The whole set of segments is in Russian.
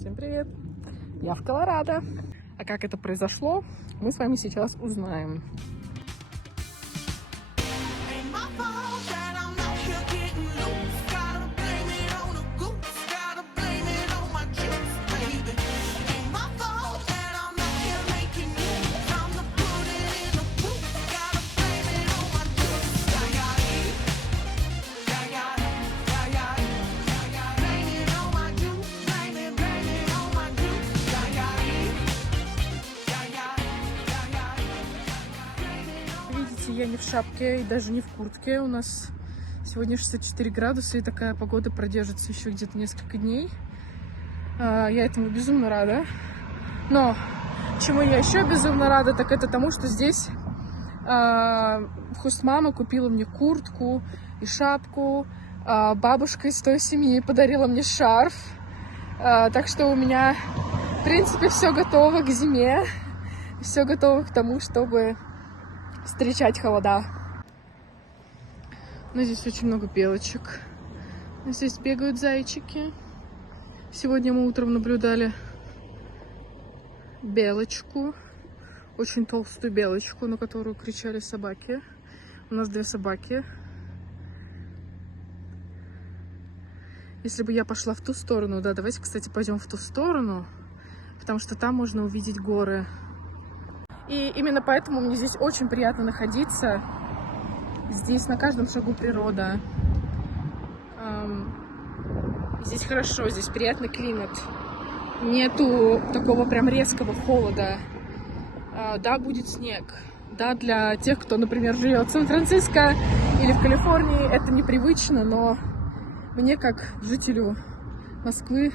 Всем привет! Я в Колорадо. А как это произошло, мы с вами сейчас узнаем. Видите, я не в шапке и даже не в куртке. У нас сегодня 64 градуса, и такая погода продержится еще где-то несколько дней. Я этому безумно рада. Но чему я еще безумно рада, так это тому, что здесь хостмама купила мне куртку и шапку. Бабушка из той семьи подарила мне шарф. Так что у меня, в принципе, все готово к зиме. Все готово к тому, чтобы встречать холода. Но здесь очень много белочек. Здесь бегают зайчики. Сегодня мы утром наблюдали белочку. Очень толстую белочку, на которую кричали собаки. У нас 2 собаки. Если бы я пошла в ту сторону, да, давайте, кстати, пойдем в ту сторону, потому что там можно увидеть горы. И именно поэтому мне здесь очень приятно находиться. Здесь на каждом шагу природа. Здесь хорошо, здесь приятный климат. Нету такого прям резкого холода. Да, будет снег. Да, для тех, кто, например, живет в Сан-Франциско или в Калифорнии, это непривычно, но мне, как жителю Москвы,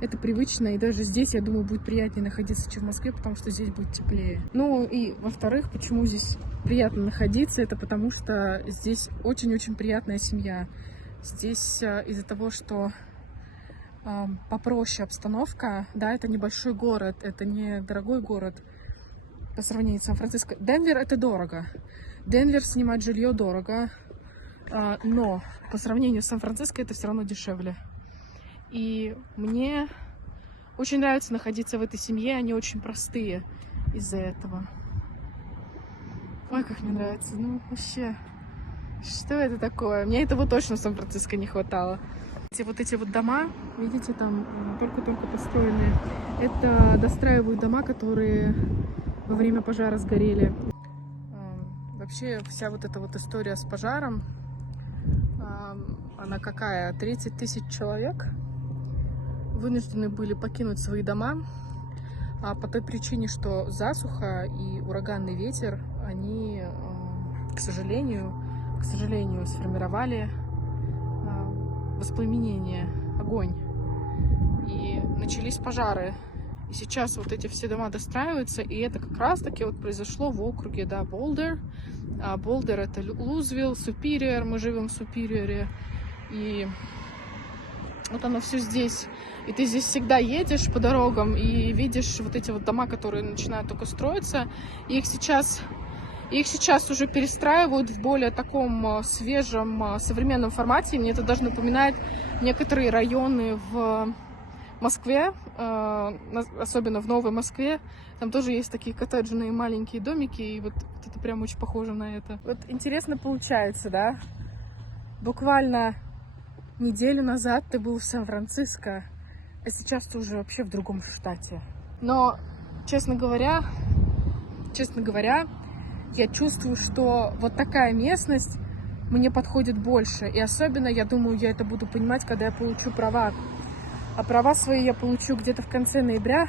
это привычно, и даже здесь, я думаю, будет приятнее находиться, чем в Москве, потому что здесь будет теплее. Ну и, во-вторых, почему здесь приятно находиться, это потому что здесь очень-очень приятная семья. Здесь из-за того, что попроще обстановка, да, это небольшой город, это не дорогой город по сравнению с Сан-Франциско. Денвер — это дорого. Денвер снимать жилье дорого, но по сравнению с Сан-Франциско это все равно дешевле. И мне очень нравится находиться в этой семье, они очень простые из-за этого. Ой, как мне нравится, ну вообще, что это такое? Мне этого точно в Сан-Франциско не хватало. Вот эти вот дома, видите, там только-только построенные, это достраивают дома, которые во время пожара сгорели. Вообще вся вот эта вот история с пожаром, она какая? 30 тысяч человек вынуждены были покинуть свои дома по той причине, что засуха и ураганный ветер, они, к сожалению, сформировали воспламенение, огонь. И начались пожары. И сейчас вот эти все дома достраиваются, и это как раз-таки вот произошло в округе, да, Болдер. Болдер — это Лузвилл, Супериор, мы живем в Супериоре. И вот оно все здесь. И ты здесь всегда едешь по дорогам и видишь вот эти вот дома, которые начинают только строиться. И их сейчас уже перестраивают в более таком свежем, современном формате. Мне это даже напоминает некоторые районы в Москве, особенно в Новой Москве. Там тоже есть такие коттеджные маленькие домики, и вот это прям очень похоже на это. Вот интересно получается, да? Буквально неделю назад ты был в Сан-Франциско, а сейчас ты уже вообще в другом штате. Но, честно говоря, я чувствую, что вот такая местность мне подходит больше. И особенно, я думаю, я это буду понимать, когда я получу права. А права свои я получу где-то в конце ноября,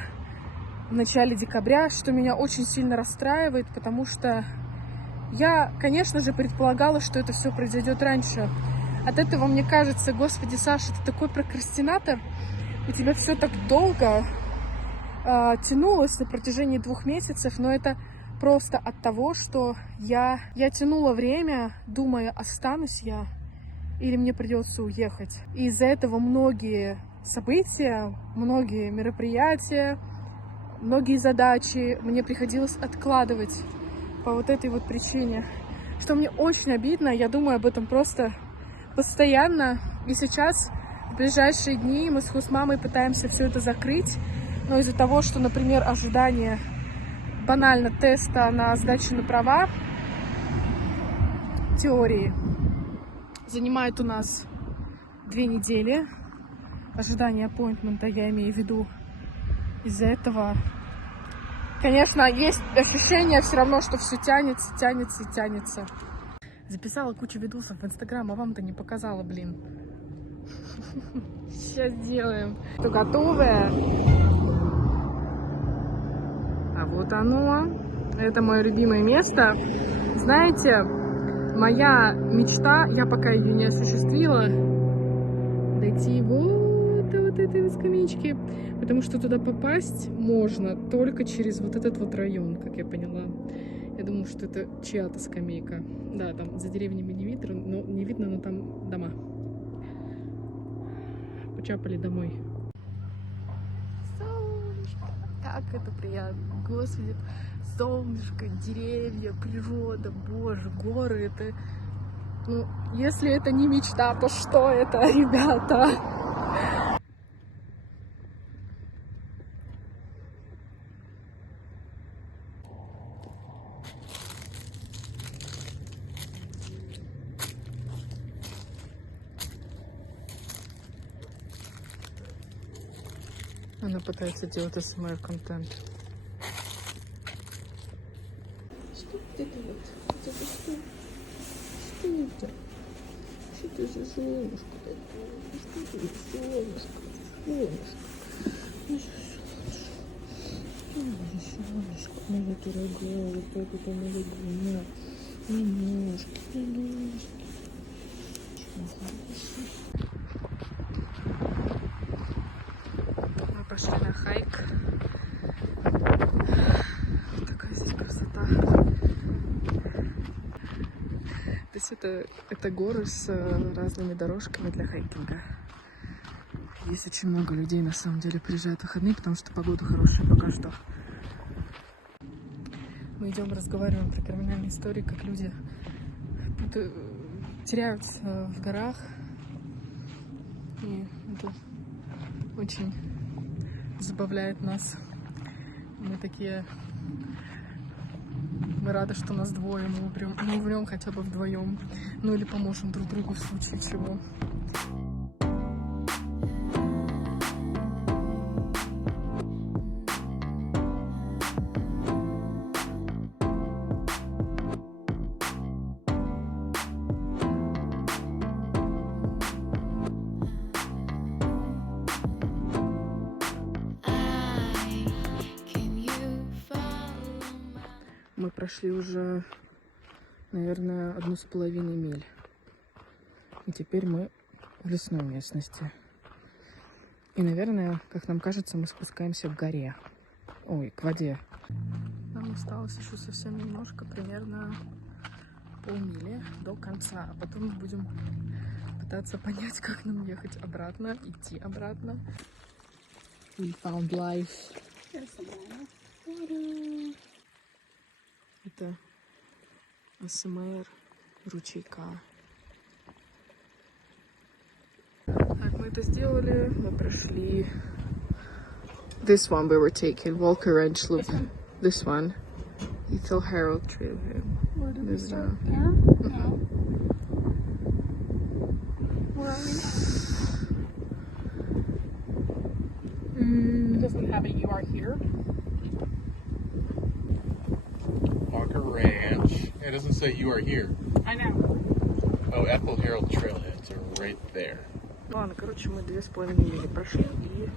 в начале декабря, что меня очень сильно расстраивает, потому что я, конечно же, предполагала, что это все произойдет раньше. От этого мне кажется, господи, Саша, ты такой прокрастинатор, у тебя все так долго тянулось на протяжении 2 месяцев, но это просто от того, что я тянула время, думая, останусь я или мне придется уехать. И из-за этого многие события, многие мероприятия, многие задачи мне приходилось откладывать по вот этой вот причине, что мне очень обидно. Я думаю об этом просто постоянно. И сейчас в ближайшие дни мы с мамой пытаемся все это закрыть. Но из-за того, что, например, ожидание банально теста на сдачу на права теории занимает у нас 2 недели. Ожидание аппоинтмента, я имею в виду. Из-за этого, конечно, есть ощущение все равно, что все тянется, тянется и тянется. Записала кучу видосов в Инстаграм, а вам-то не показала, блин. Сейчас сделаем. Что, готовое? А вот оно. Это мое любимое место. Знаете, моя мечта, я пока ее не осуществила, дойти вот до вот этой вот скамеечки, потому что туда попасть можно только через вот этот вот район, как я поняла. Я думаю, что это чья-то скамейка. Да, там за деревнями не видно, но там дома. Почапали домой. Солнышко, как это приятно, господи. Солнышко, деревья, природа, боже, горы. Это, ну, если это не мечта, то что это, ребята? Она пытается делать СМР-контент. Что это вот? Это что? Что это? Что это за солнышко такое? Что это за солнышко? Солнышко. Солнышко. Моя дорогая, вот так вот она любимая. Немножко, немножко. Мы пошли на хайк. Такая здесь красота. То есть это горы с разными дорожками для хайкинга. Есть очень много людей, на самом деле, приезжают в выходные, потому что погода хорошая пока что. Мы идем, разговариваем про криминальные истории, как люди теряются в горах. И это очень забавляет нас. Мы такие... Мы рады, что нас двое, мы умрем хотя бы вдвоем. Ну или поможем друг другу в случае чего. Мы прошли уже, наверное, 1,5 миль. И теперь мы в лесной местности. И, наверное, как нам кажется, мы спускаемся к горе. Ой, к воде. Нам осталось еще совсем немножко, примерно полмили до конца. А потом мы будем пытаться понять, как нам ехать обратно, идти обратно. We found life. Это АСМР ручейка. Так, мы это сделали. Мы прошли. This one we were taking, Walker Ranch Loop. This one. Ethel Harold Trail. Where did we This start? one. There? No. Where are we? It doesn't have a "you are here." Walker Ranch. It doesn't say you are here. I know. Oh, Ethel Harold trailheads are right there. Ладно, короче, мы 2,5 мили прошли и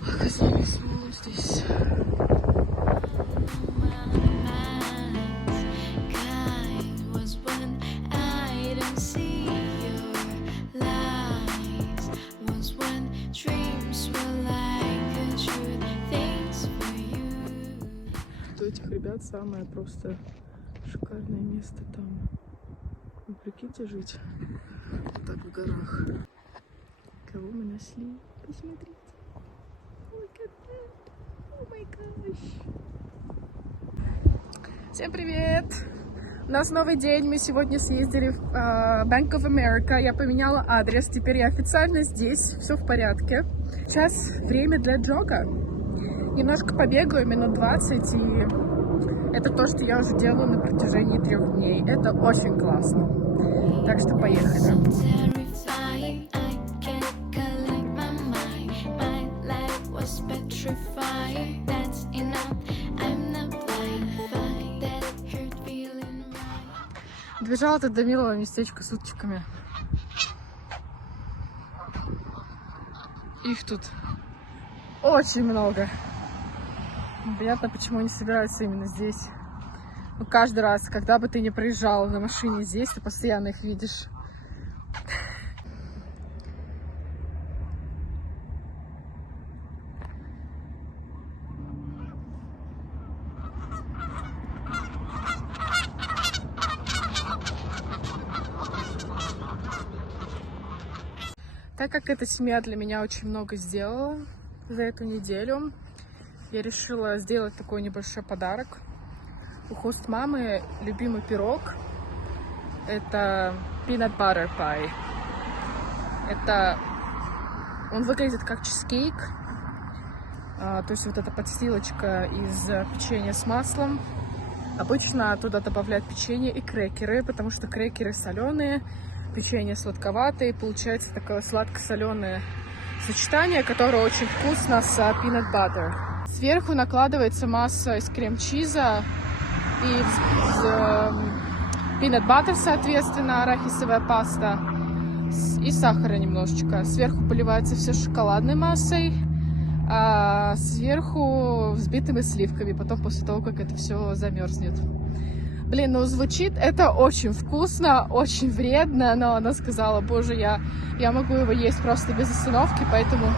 оказались вот здесь. У этих ребят самое просто шикарное место там. Вы прикиньте жить вот так в горах. Кого мы нашли? Посмотрите. Look at that. Oh my gosh. Всем привет! У нас новый день, мы сегодня съездили в Bank of America, я поменяла адрес, теперь я официально здесь, все в порядке. Сейчас время для джога. Немножко побегаю, минут 20, и это то, что я уже делаю на протяжении 3 дней. Это очень классно. Так что поехали. Добежала тут до милого местечка с уточками. Их тут очень много. Понятно, почему они собираются именно здесь. Ну, каждый раз, когда бы ты не проезжала на машине здесь, ты постоянно их видишь. Так как эта семья для меня очень много сделала за эту неделю, я решила сделать такой небольшой подарок. У хост-мамы любимый пирог – это peanut butter pie. Он выглядит как чизкейк, то есть вот эта подстилочка из печенья с маслом. Обычно туда добавляют печенье и крекеры, потому что крекеры соленые, печенье сладковатое, получается такое сладко-соленое сочетание, которое очень вкусно с peanut butter. Сверху накладывается масса из крем-чиза и peanut butter, соответственно, арахисовая паста и сахара немножечко. Сверху поливается все шоколадной массой, а сверху взбитыми сливками, потом после того, как это все замерзнет. Блин, ну звучит это очень вкусно, очень вредно, но она сказала, боже, я могу его есть просто без остановки, поэтому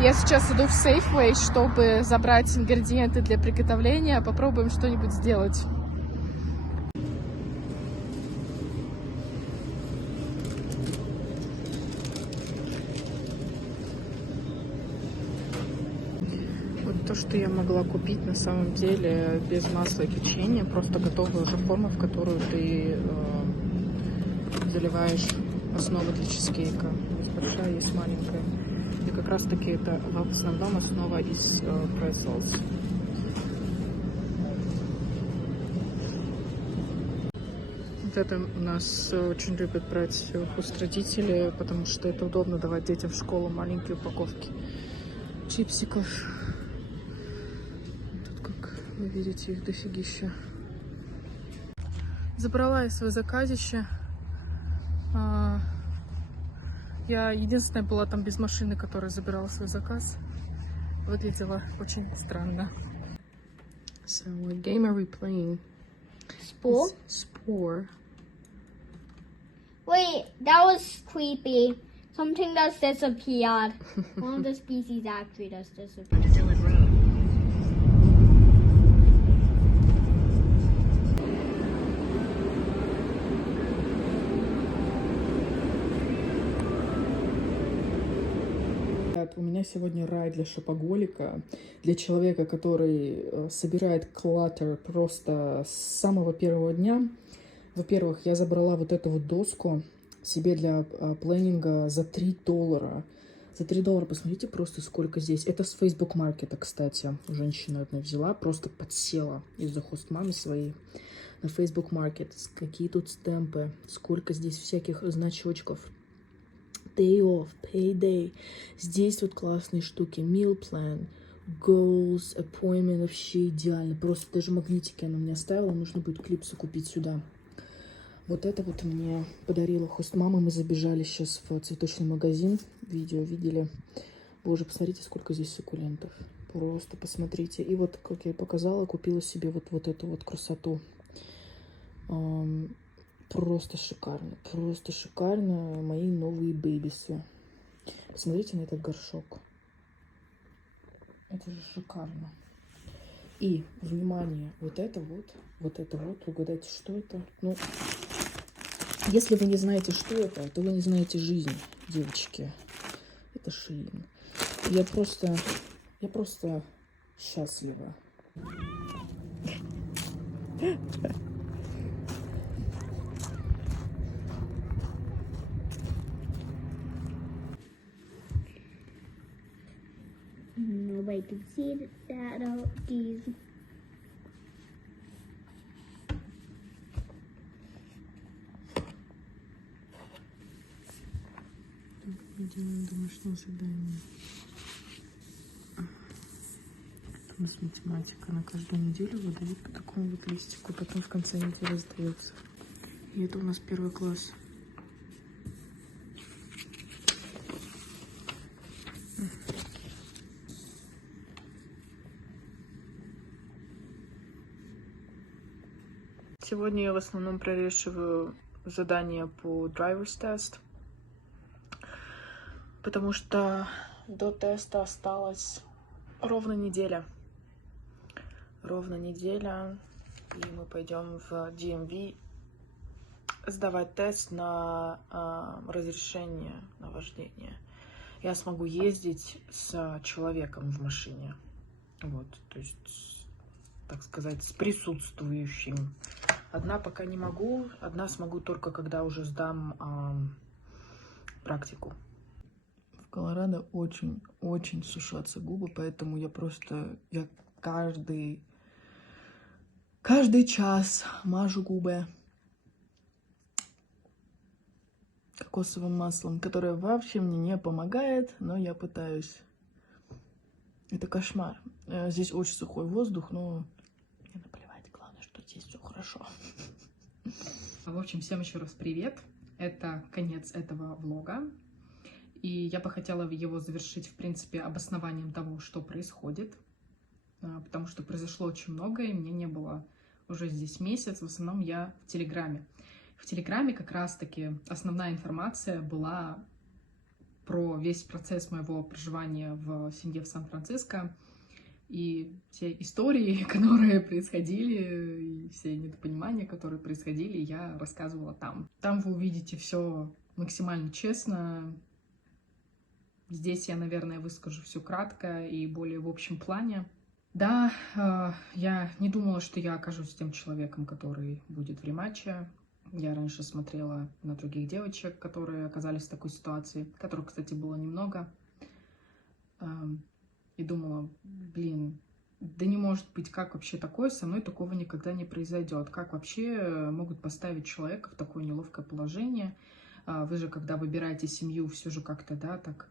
я сейчас иду в Safeway, чтобы забрать ингредиенты для приготовления, попробуем что-нибудь сделать. То, что я могла купить на самом деле без масла и печенья, просто готовая уже форма, в которую ты заливаешь основу для чизкейка. Есть большая, есть маленькая. И как раз таки это в основном основа из pretzels. Вот это у нас очень любят брать хост-родители, потому что это удобно давать детям в школу маленькие упаковки чипсиков. Вы видите, их дофигища. Забрала я свое заказище. Я единственная была там без машины, которая забирала свой заказ. Выглядело очень странно. So, what game are we playing? Spore? Spore. Wait, that was creepy. Something that's disappeared. One of the species actually does disappear. У меня сегодня рай для шопоголика, для человека, который собирает клаттер просто с самого первого дня. Во-первых, я забрала вот эту вот доску себе для планинга за $3. За $3, посмотрите просто сколько здесь. Это с Facebook Market, кстати. Женщина одна взяла, просто подсела из-за хост-мамы своей на Facebook Market. Какие тут стемпы, сколько здесь всяких значочков. Day off, payday. Здесь вот классные штуки. Meal plan, goals, appointment. Вообще идеально. Просто даже магнитики она мне оставила. Нужно будет клипсы купить сюда. Вот это вот мне подарила хост-мама. Мы забежали сейчас в цветочный магазин. Видео видели. Боже, посмотрите, сколько здесь суккулентов. Просто посмотрите. И вот, как я и показала, купила себе вот эту вот красоту. Просто шикарно, просто шикарно. Мои новые бэйбисы. Посмотрите на этот горшок. Это же шикарно. И, внимание, вот это вот, угадайте, что это? Ну, если вы не знаете, что это, то вы не знаете жизнь, девочки. Это Shein. Я просто счастлива. everybody can see that these. Мы делаем домашнее задание. Это у нас математика. На каждую неделю выдают по такому вот листику, потом в конце недели сдается. И это у нас 1 класс. Сегодня я в основном прорешиваю задания по driver's test, потому что до теста осталась ровно неделя. Ровно неделя, и мы пойдем в DMV сдавать тест на разрешение на вождение. Я смогу ездить с человеком в машине. Вот, то есть, так сказать, с присутствующим. Одна пока не могу, одна смогу только когда уже сдам практику. В Колорадо очень сушатся губы, поэтому я каждый час мажу губы кокосовым маслом, которое вообще мне не помогает, но я пытаюсь. Это кошмар. Здесь очень сухой воздух, но мне наплевать. Главное, что здесь все хорошо. В общем, всем еще раз привет. Это конец этого влога. И я бы хотела его завершить, в принципе, обоснованием того, что происходит. Потому что произошло очень многое, и мне не было уже здесь месяц. В основном я в Телеграме. В Телеграме как раз-таки основная информация была про весь процесс моего проживания в семье в Сан-Франциско. И те истории, которые происходили, и все недопонимания, которые происходили, я рассказывала там. Там вы увидите все максимально честно. Здесь я, наверное, выскажу все кратко и более в общем плане. Да, я не думала, что я окажусь тем человеком, который будет в рематче. Я раньше смотрела на других девочек, которые оказались в такой ситуации, которых, кстати, было немного. И думала, блин, да не может быть, как вообще такое, со мной такого никогда не произойдет. Как вообще могут поставить человека в такое неловкое положение? Вы же, когда выбираете семью, все же как-то, да, так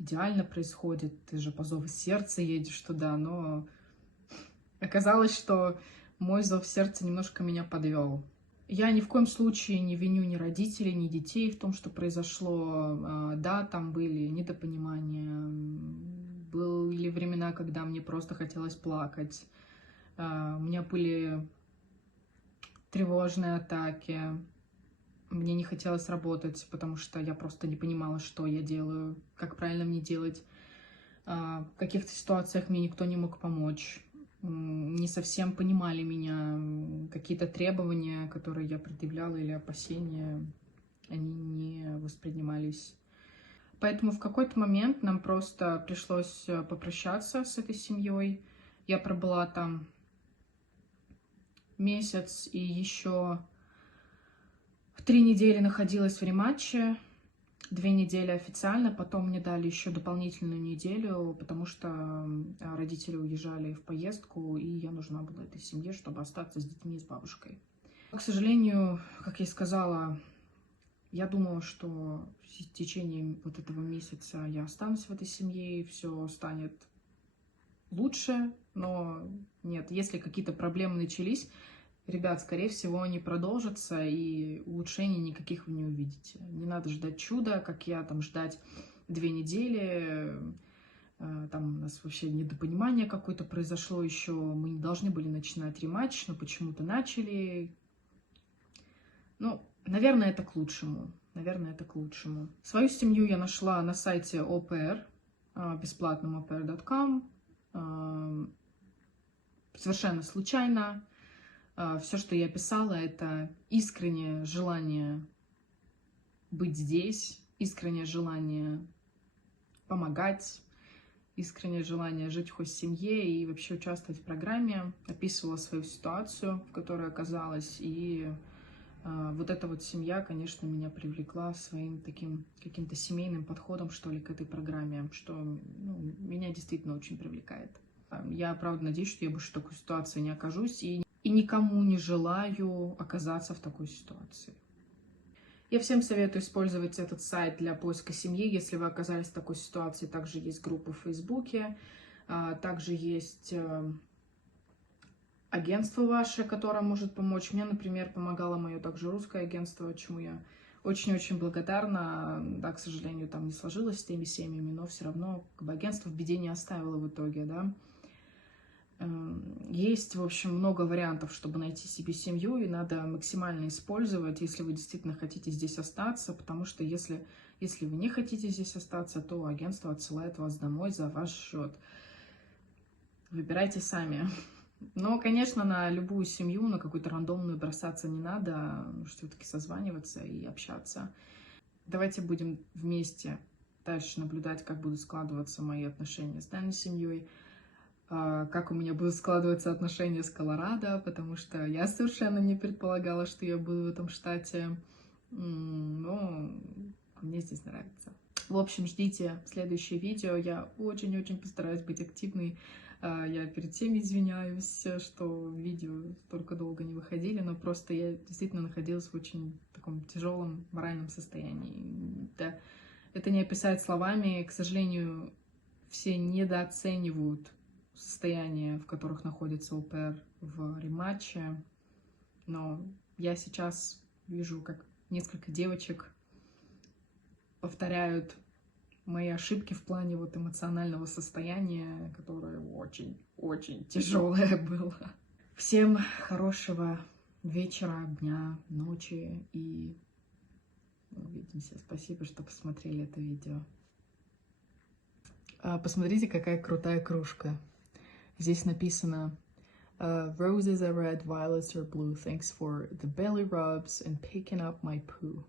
идеально происходит. Ты же по зову сердца едешь туда, но оказалось, что мой зов сердца немножко меня подвел. Я ни в коем случае не виню ни родителей, ни детей в том, что произошло. Да, там были недопонимания, были времена, когда мне просто хотелось плакать. У меня были тревожные атаки. Мне не хотелось работать, потому что я просто не понимала, что я делаю, как правильно мне делать. В каких-то ситуациях мне никто не мог помочь. Не совсем понимали меня. Какие-то требования, которые я предъявляла, или опасения, они не воспринимались. Поэтому в какой-то момент нам просто пришлось попрощаться с этой семьей. Я пробыла там месяц и еще 3 недели находилась в рематче, 2 недели официально, потом мне дали еще дополнительную неделю, потому что родители уезжали в поездку, и я нужна была этой семье, чтобы остаться с детьми и с бабушкой. К сожалению, как я и сказала, я думала, что в течение вот этого месяца я останусь в этой семье, и все станет лучше, но нет, если какие-то проблемы начались, ребят, скорее всего, они продолжатся, и улучшений никаких вы не увидите. Не надо ждать чуда, как я там ждать 2 недели. Там у нас вообще недопонимание какое-то произошло еще. Мы не должны были начинать рематч, но почему-то начали. Ну, наверное, это к лучшему. Наверное, это к лучшему. Свою семью я нашла на сайте OPR, бесплатном opr.com. Совершенно случайно. Все, что я писала, это искреннее желание быть здесь, искреннее желание помогать, искреннее желание жить хоть в семье и вообще участвовать в программе. Описывала свою ситуацию, в которой оказалась, и Вот эта вот семья, конечно, меня привлекла своим таким каким-то семейным подходом, что ли, к этой программе, что меня действительно очень привлекает. Я, правда, надеюсь, что я больше в такой ситуации не окажусь и никому не желаю оказаться в такой ситуации. Я всем советую использовать этот сайт для поиска семьи, если вы оказались в такой ситуации. Также есть группы в Фейсбуке, также есть агентство ваше, которое может помочь. Мне, например, помогало мое также русское агентство, чему я очень-очень благодарна. Да, к сожалению, там не сложилось с теми семьями, но все равно агентство в беде не оставило в итоге, да. Есть, в общем, много вариантов, чтобы найти себе семью, и надо максимально использовать, если вы действительно хотите здесь остаться, потому что если вы не хотите здесь остаться, то агентство отсылает вас домой за ваш счет. Выбирайте сами. Но, конечно, на любую семью, на какую-то рандомную бросаться не надо, все-таки созваниваться и общаться. Давайте будем вместе дальше наблюдать, как будут складываться мои отношения с данной семьей, как у меня будут складываться отношения с Колорадо, потому что я совершенно не предполагала, что я буду в этом штате, но мне здесь нравится. В общем, ждите следующее видео, я очень-очень постараюсь быть активной. Я перед всеми извиняюсь, что видео столько долго не выходили, но просто я действительно находилась в очень таком тяжелом моральном состоянии. Да, это не описать словами, к сожалению, все недооценивают состояние, в которых находится ОПР в рематче, но я сейчас вижу, как несколько девочек повторяют мои ошибки в плане вот эмоционального состояния, которое очень-очень тяжелое было. Всем хорошего вечера, дня, ночи и увидимся. Спасибо, что посмотрели это видео. Посмотрите, какая крутая кружка. Здесь написано Roses are red, violets are blue. Thanks for the belly rubs and picking up my poo.